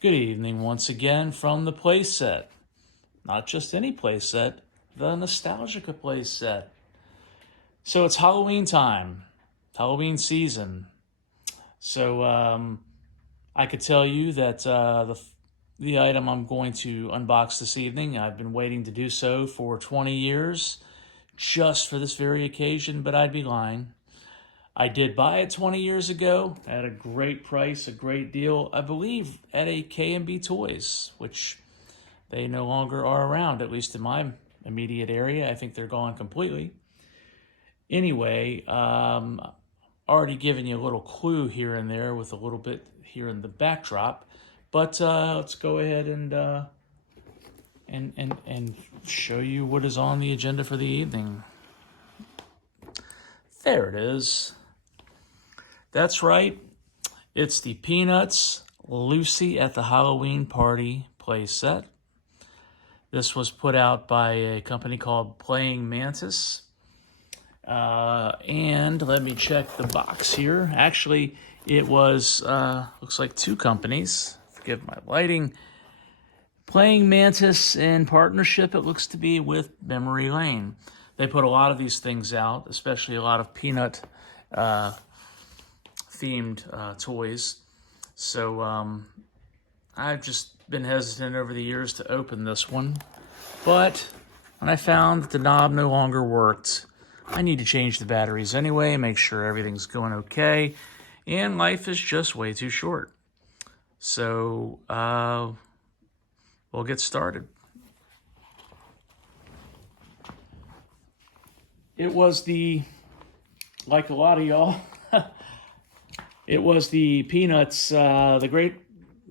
Good evening once again from the Playset. Not just any playset, the Nostalgiaca Playset. So it's Halloween time, Halloween season. So I could tell you that the item I'm going to unbox this evening, I've been waiting to do so for 20 years, just for this very occasion, but I'd be lying. I did buy it 20 years ago at a great price, a great deal, I believe at a K&B Toys, which they no longer are around, at least in my immediate area. I think they're gone completely. Anyway, already given you a little clue here and there with a little bit here in the backdrop, but let's go ahead and show you what is on the agenda for the evening. There it is. That's right. It's the Peanuts Lucy at the Halloween Party playset. This was put out by a company called Playing Mantis. And let me check the box here. Actually, it was, looks like two companies. Forgive my lighting. Playing Mantis in partnership, it looks to be, with Memory Lane. They put a lot of these things out, especially a lot of peanut themed toys. So I've just been hesitant over the years to open this one. But when I found that the knob no longer worked, I need to change the batteries anyway, make sure everything's going okay. And life is just way too short. So we'll get started. It was like a lot of y'all, it was the Peanuts, the Great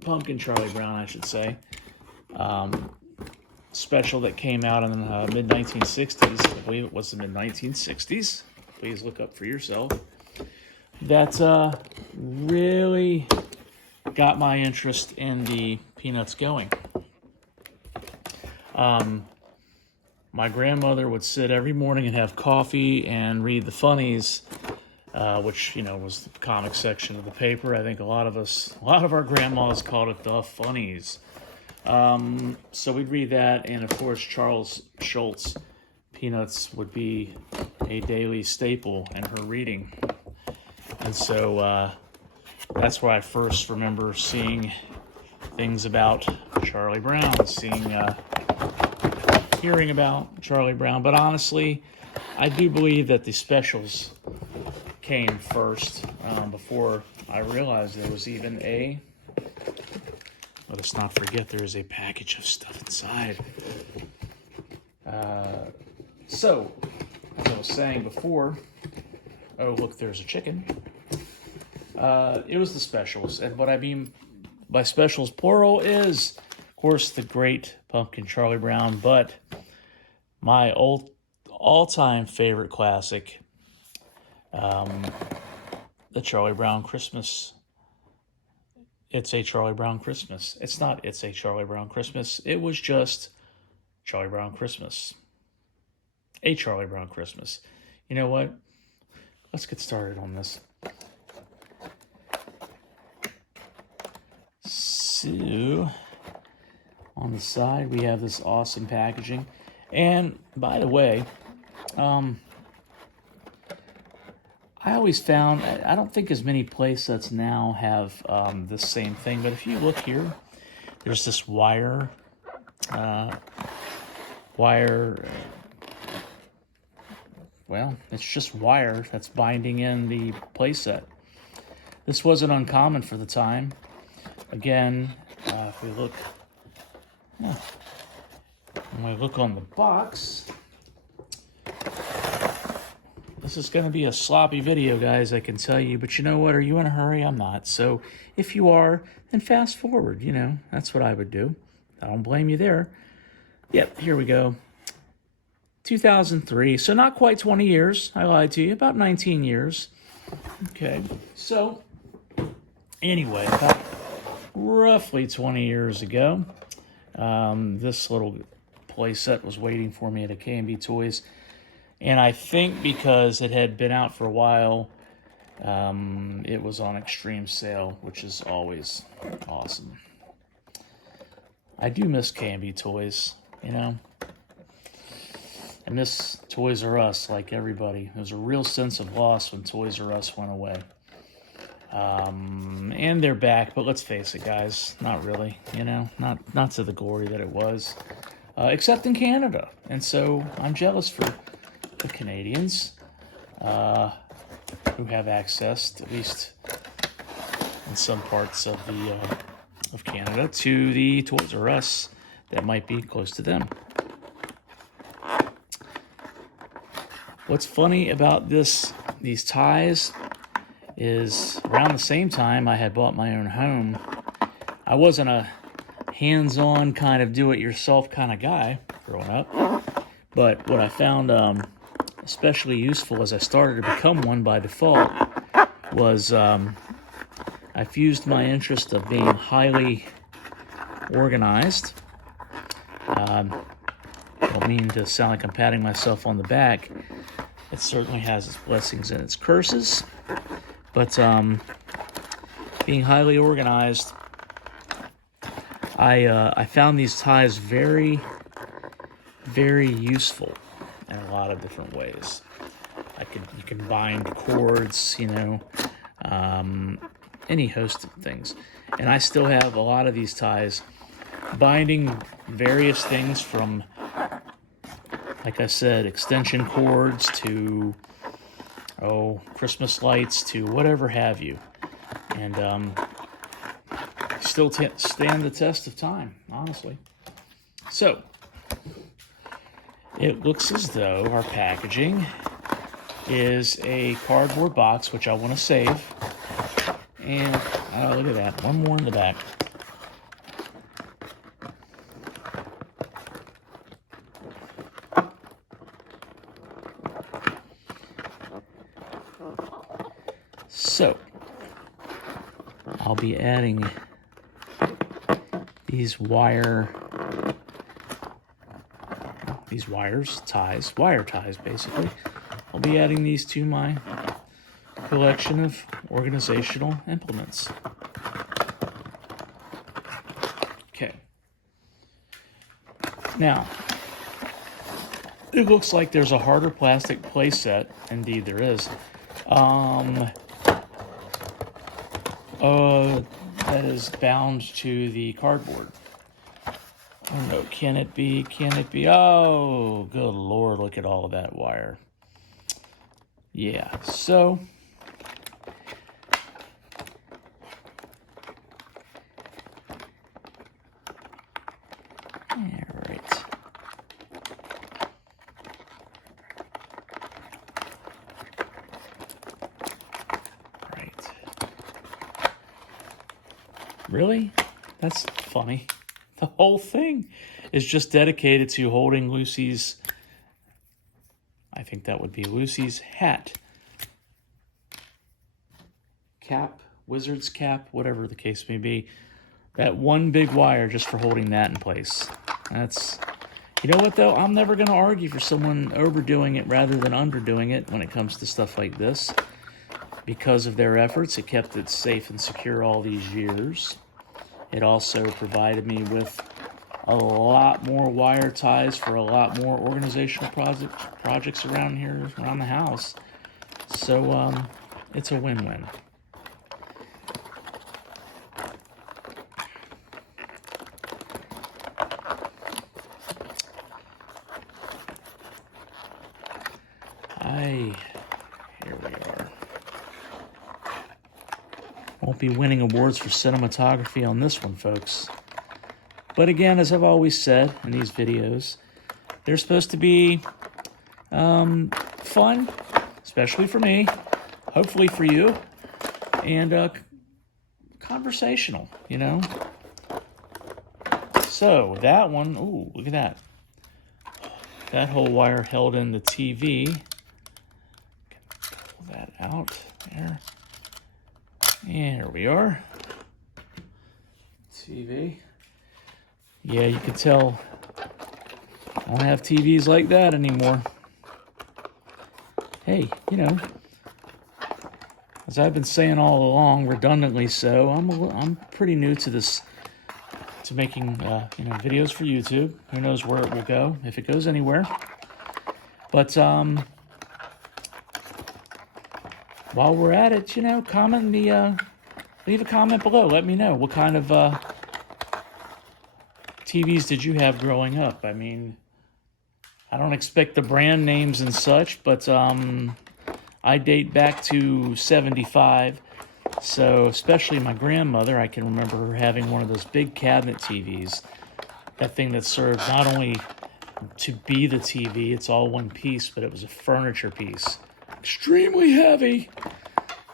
Pumpkin Charlie Brown, I should say, special that came out in the mid-1960s. I believe it was the mid-1960s. Please look up for yourself. That really got my interest in the Peanuts going. My grandmother would sit every morning and have coffee and read the funnies, which, was the comic section of the paper. I think a lot of our grandmas called it the funnies. So we'd read that, and of course Charles Schulz Peanuts would be a daily staple in her reading. And so that's where I first remember seeing things about Charlie Brown, hearing about Charlie Brown. But honestly, I do believe that the specials came first, before I realized there was even let us not forget there is a package of stuff inside. So, as I was saying before, oh look, there's a chicken. It was the specials, and what I mean by specials plural is, of course, the Great Pumpkin Charlie Brown, but my all-time favorite classic, the Charlie Brown Christmas. It's a Charlie Brown Christmas. It's not It's a Charlie Brown Christmas. It was just Charlie Brown Christmas. A Charlie Brown Christmas. You know what? Let's get started on this. So, on the side, we have this awesome packaging. And, by the way, I always found, I don't think as many playsets now have the same thing, but if you look here, there's this wire, well, it's just wire that's binding in the playset. This wasn't uncommon for the time. Again, if we look, when we look on the box, this is going to be a sloppy video, guys, I can tell you. But you know what? Are you in a hurry? I'm not. So if you are, then fast forward. That's what I would do. I don't blame you there. Yep, here we go. 2003. So not quite 20 years. I lied to you. About 19 years. Okay. So anyway, about roughly 20 years ago, this little playset was waiting for me at a K&B Toys. And I think because it had been out for a while, it was on extreme sale, which is always awesome. I do miss K&B toys, you know. I miss Toys R Us like everybody. There's a real sense of loss when Toys R Us went away. And they're back, but let's face it, guys, not really, you know, not to the glory that it was, except in Canada. And so I'm jealous for the Canadians who have access, at least in some parts of Canada, to the Toys R Us that might be close to them. What's funny about these ties is around the same time I had bought my own home. I wasn't a hands-on kind of do-it-yourself kind of guy growing up, but what I found especially useful as I started to become one by default was I fused my interest of being highly organized. I don't mean to sound like I'm patting myself on the back. It certainly has its blessings and its curses. But being highly organized, I found these ties very, very useful in a lot of different ways. You can bind cords, you know, any host of things. And I still have a lot of these ties binding various things from, like I said, extension cords to Christmas lights to whatever have you, and still stand the test of time, honestly. So it looks as though our packaging is a cardboard box, which I want to save, and look at that, one more in the back. So, I'll be adding these wire ties basically. I'll be adding these to my collection of organizational implements. Okay. Now, it looks like there's a harder plastic playset. Indeed, there is. That is bound to the cardboard. Oh no, can it be? Oh, good Lord, look at all of that wire. Yeah, so all right. Really? That's funny. The whole thing is just dedicated to holding Lucy's, I think that would be Lucy's hat. Cap, wizard's cap, whatever the case may be. That one big wire just for holding that in place. That's, you know what though? I'm never going to argue for someone overdoing it rather than underdoing it when it comes to stuff like this. Because of their efforts, it kept it safe and secure all these years. It also provided me with a lot more wire ties for a lot more organizational projects around the house. So it's a win-win. Here we are. Won't be winning awards for cinematography on this one, folks. But again, as I've always said in these videos, they're supposed to be fun, especially for me, hopefully for you, and conversational, you know. So that one, ooh, look at that. That whole wire held in the TV. Pull that out there. And here we are. TV. Yeah, you can tell I don't have TVs like that anymore. Hey, you know, as I've been saying all along, redundantly so, I'm pretty new to this to making videos for YouTube. Who knows where it will go, if it goes anywhere. But while we're at it, comment leave a comment below. Let me know what kind of TVs did you have growing up. I mean, I don't expect the brand names and such, but I date back to 75. So especially my grandmother, I can remember her having one of those big cabinet TVs. That thing that served not only to be the TV, it's all one piece, but it was a furniture piece. Extremely heavy.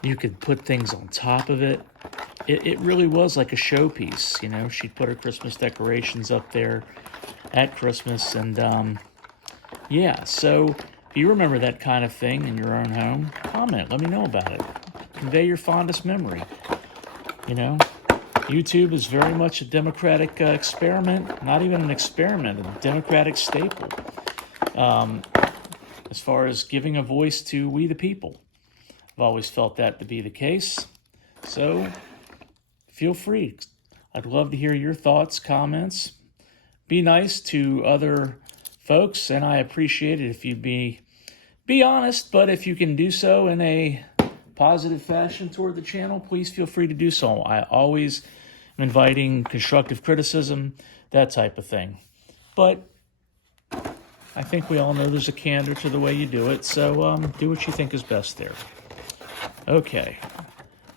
You could put things on top of it. It really was like a showpiece, She'd put her Christmas decorations up there at Christmas. And yeah, so if you remember that kind of thing in your own home, comment. Let me know about it. Convey your fondest memory. YouTube is very much a democratic experiment. Not even an experiment, a democratic staple. As far as giving a voice to we the people. I've always felt that to be the case. So feel free. I'd love to hear your thoughts, comments. Be nice to other folks, and I appreciate it if you'd be honest, but if you can do so in a positive fashion toward the channel, please feel free to do so. I always am inviting constructive criticism, that type of thing. But I think we all know there's a candor to the way you do it, so do what you think is best there. Okay.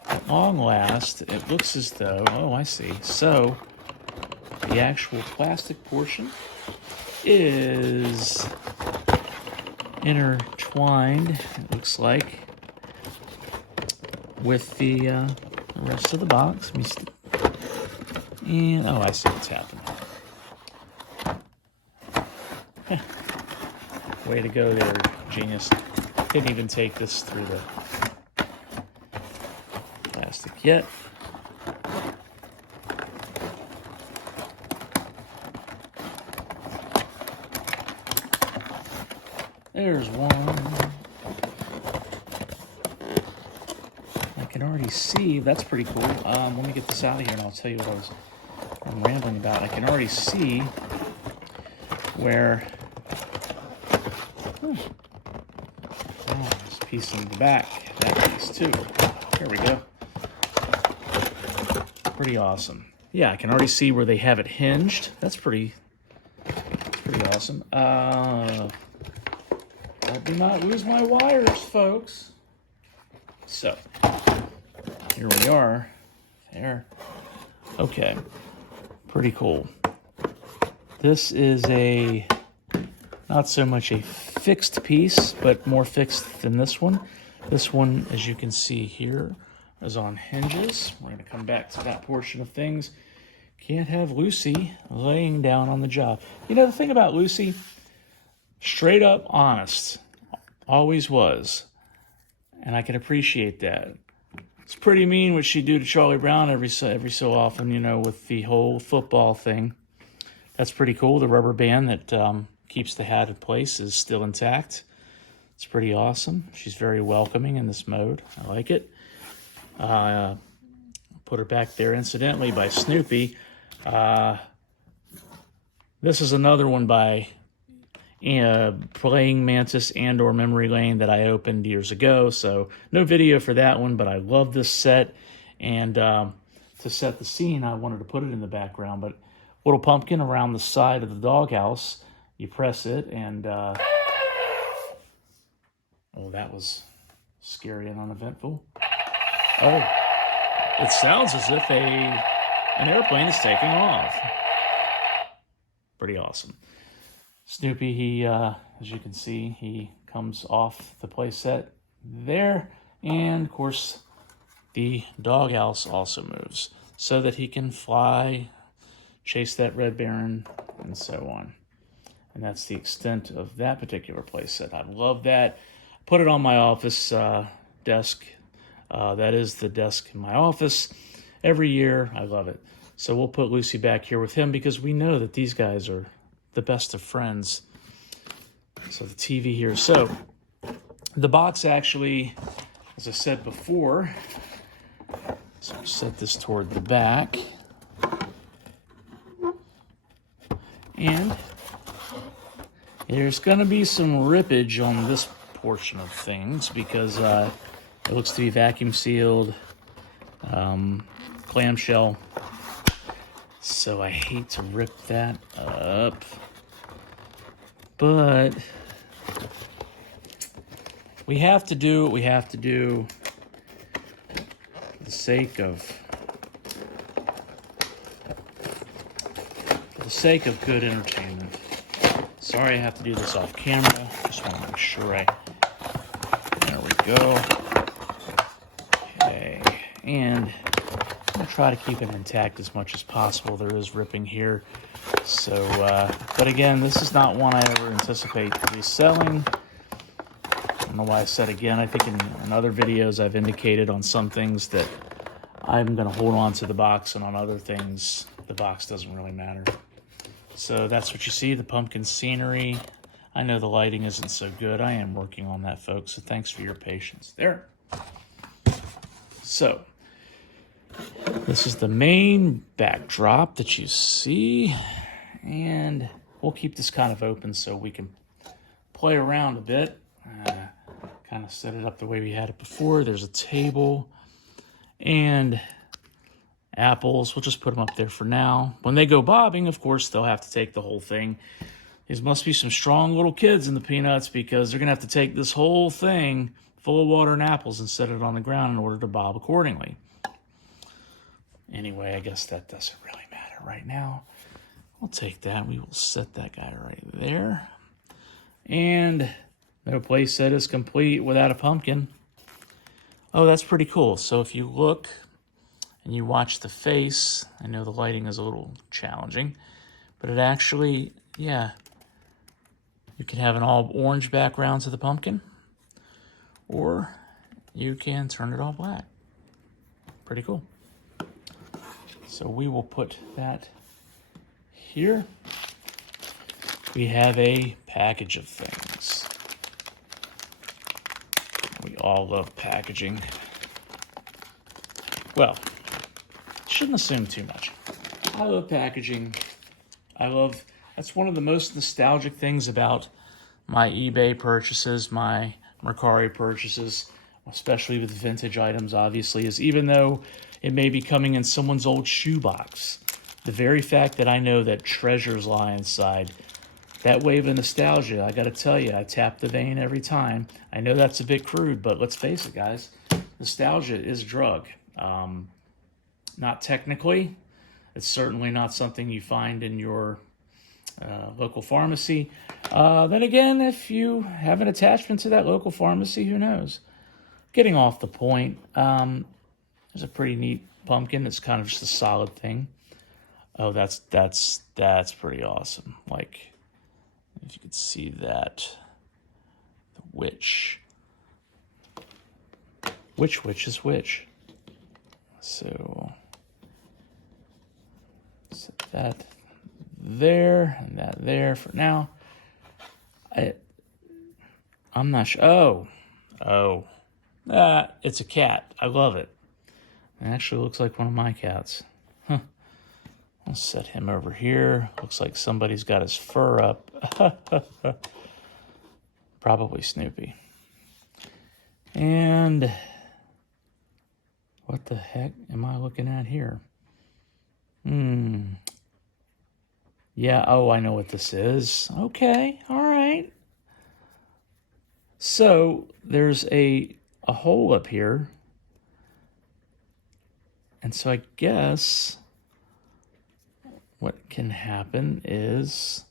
At long last, it looks as though, oh, I see. So, the actual plastic portion is intertwined, it looks like, with the rest of the box. And, oh, I see what's happening. Way to go there, genius. Didn't even take this through the plastic yet. There's one. I can already see, that's pretty cool. Let me get this out of here and I'll tell you what I'm rambling about. I can already see where this piece in the back, that piece too. There we go. Pretty awesome. Yeah, I can already see where they have it hinged. That's pretty awesome. Hope do not lose my wires, folks. So, here we are. There. Okay. Pretty cool. This is not so much a fixed piece, but more fixed than this one. This one, as you can see here, is on hinges. We're going to come back to that portion of things. Can't have Lucy laying down on the job. The thing about Lucy, straight up honest, always was. And I can appreciate that. It's pretty mean what she do to Charlie Brown every so often, with the whole football thing. That's pretty cool. The rubber band that keeps the hat in place is still intact. It's pretty awesome. She's very welcoming in this mode. I like it. Put her back there incidentally by Snoopy. This is another one by Playing Mantis and or Memory Lane that I opened years ago. So no video for that one, but I love this set. And to set the scene, I wanted to put it in the background, but little pumpkin around the side of the doghouse. You press it and oh, that was scary and uneventful. Oh, it sounds as if an airplane is taking off. Pretty awesome. Snoopy, he, as you can see, he comes off the playset there. And, of course, the doghouse also moves so that he can fly, chase that Red Baron, and so on. And that's the extent of that particular playset. I love that. Put it on my office desk. That is the desk in my office every year. I love it. So we'll put Lucy back here with him because we know that these guys are the best of friends. So the TV here. So the box actually, as I said before, so set this toward the back. And there's going to be some rippage on this portion of things because it looks to be vacuum sealed, clamshell. So I hate to rip that up. But we have to do what we have to do for the sake of good entertainment. Sorry I have to do this off camera. Just want to make sure there we go. Okay, and I'm going to try to keep it intact as much as possible. There is ripping here. So, but again, this is not one I ever anticipate reselling. I don't know why I said again. I think in other videos I've indicated on some things that I'm going to hold on to the box, and on other things, the box doesn't really matter. So that's what you see, the pumpkin scenery. I know the lighting isn't so good. I am working on that, folks, so thanks for your patience. There. So, this is the main backdrop that you see, and we'll keep this kind of open so we can play around a bit. Kind of set it up the way we had it before. There's a table and apples. We'll just put them up there for now. When they go bobbing, of course, they'll have to take the whole thing. There must be some strong little kids in the Peanuts because they're going to have to take this whole thing full of water and apples and set it on the ground in order to bob accordingly. Anyway, I guess that doesn't really matter right now. We'll take that. We will set that guy right there. And no playset is complete without a pumpkin. Oh, that's pretty cool. So if you look and you watch the face, I know the lighting is a little challenging, but it actually, yeah, you can have an all orange background to the pumpkin, or you can turn it all black. Pretty cool. So we will put that here. We have a package of things. We all love packaging. Well, shouldn't assume too much. I love packaging. That's one of the most nostalgic things about my eBay purchases, my Mercari purchases, especially with vintage items, obviously, is even though it may be coming in someone's old shoebox, the very fact that I know that treasures lie inside, that wave of nostalgia, I got to tell you, I tap the vein every time. I know that's a bit crude, but let's face it, guys. Nostalgia is a drug. Not technically. It's certainly not something you find in your local pharmacy. Then again, if you have an attachment to that local pharmacy, who knows? Getting off the point, there's a pretty neat pumpkin. It's kind of just a solid thing. Oh, that's pretty awesome. Like, if you could see that, the witch. Which witch is which? So set that there and that there for now. I'm not sure. It's a cat. I love it. It actually looks like one of my cats. Huh. I'll set him over here. Looks like somebody's got his fur up. Probably Snoopy. And what the heck am I looking at here? Yeah, oh, I know what this is. Okay, all right. So there's a hole up here. And so I guess what can happen is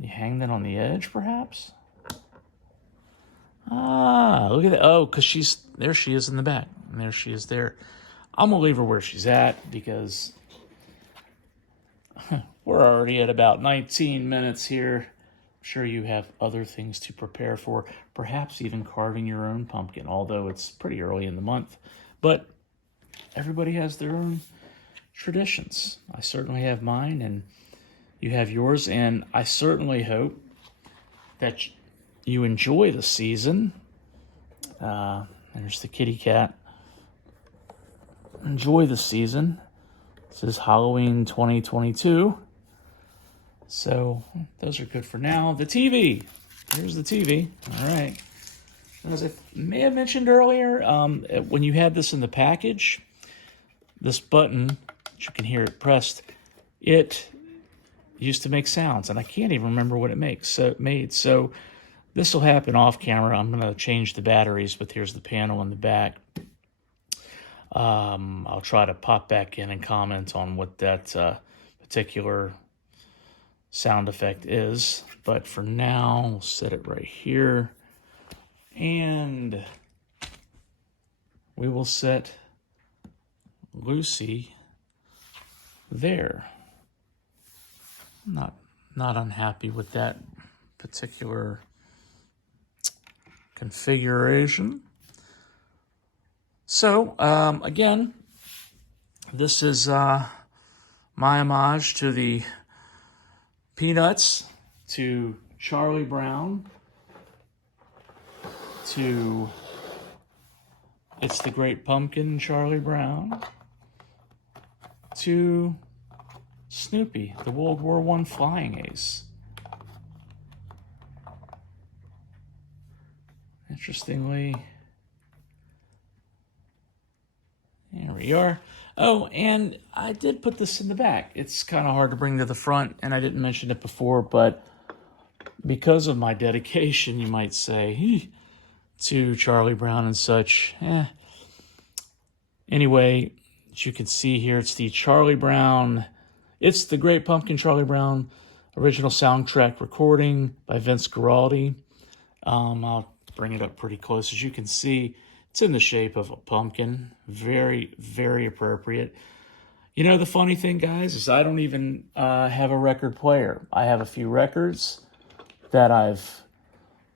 you hang that on the edge, perhaps? Ah, look at that. Oh, because there she is in the back. And there she is there. I'm going to leave her where she's at because we're already at about 19 minutes here. I'm sure you have other things to prepare for, perhaps even carving your own pumpkin, although it's pretty early in the month. But everybody has their own traditions. I certainly have mine, and you have yours, and I certainly hope that you enjoy the season. There's the kitty cat. Enjoy the season. This is Halloween 2022. So those are good for now. The TV. Here's the TV. All right. As I may have mentioned earlier, when you had this in the package, this button, you can hear it pressed, it used to make sounds, and I can't even remember what it made. So this will happen off camera. I'm going to change the batteries, but here's the panel in the back. I'll try to pop back in and comment on what that particular sound effect is. But for now, we'll set it right here. And we will set Lucy there. Not unhappy with that particular configuration. So, again, this is my homage to the Peanuts, to Charlie Brown, to It's the Great Pumpkin, Charlie Brown, to Snoopy, the World War I flying ace. Interestingly, there we are. Oh, and I did put this in the back. It's kind of hard to bring to the front, and I didn't mention it before, but because of my dedication, you might say, to Charlie Brown and such. Anyway, as you can see here, it's the Charlie Brown, It's the Great Pumpkin Charlie Brown original soundtrack recording by Vince Guaraldi. I'll bring it up pretty close. As you can see, it's in the shape of a pumpkin. Very, very appropriate. You know, the funny thing, guys, is I don't even have a record player. I have a few records that I've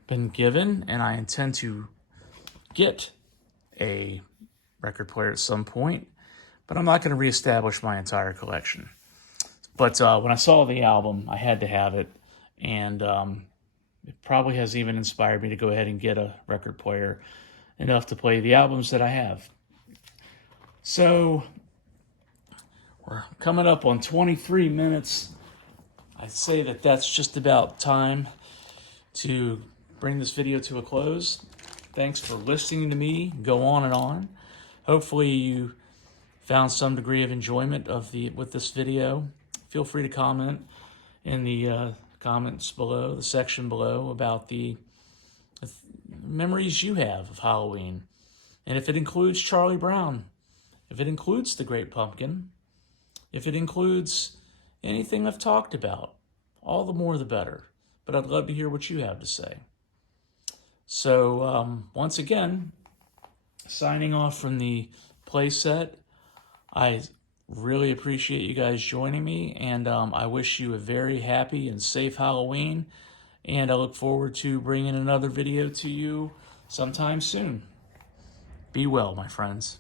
been given, and I intend to get a record player at some point, but I'm not going to reestablish my entire collection. But when I saw the album, I had to have it, and it probably has even inspired me to go ahead and get a record player enough to play the albums that I have. So we're coming up on 23 minutes. I'd say that that's just about time to bring this video to a close. Thanks for listening to me go on and on. Hopefully you found some degree of enjoyment with this video. Feel free to comment in the comments below, the section below, about the memories you have of Halloween. And if it includes Charlie Brown, if it includes the Great Pumpkin, if it includes anything I've talked about, all the more the better. But I'd love to hear what you have to say. So once again, signing off from the Playset. I really appreciate you guys joining me, and I wish you a very happy and safe Halloween, and I look forward to bringing another video to you sometime soon. Be well, my friends.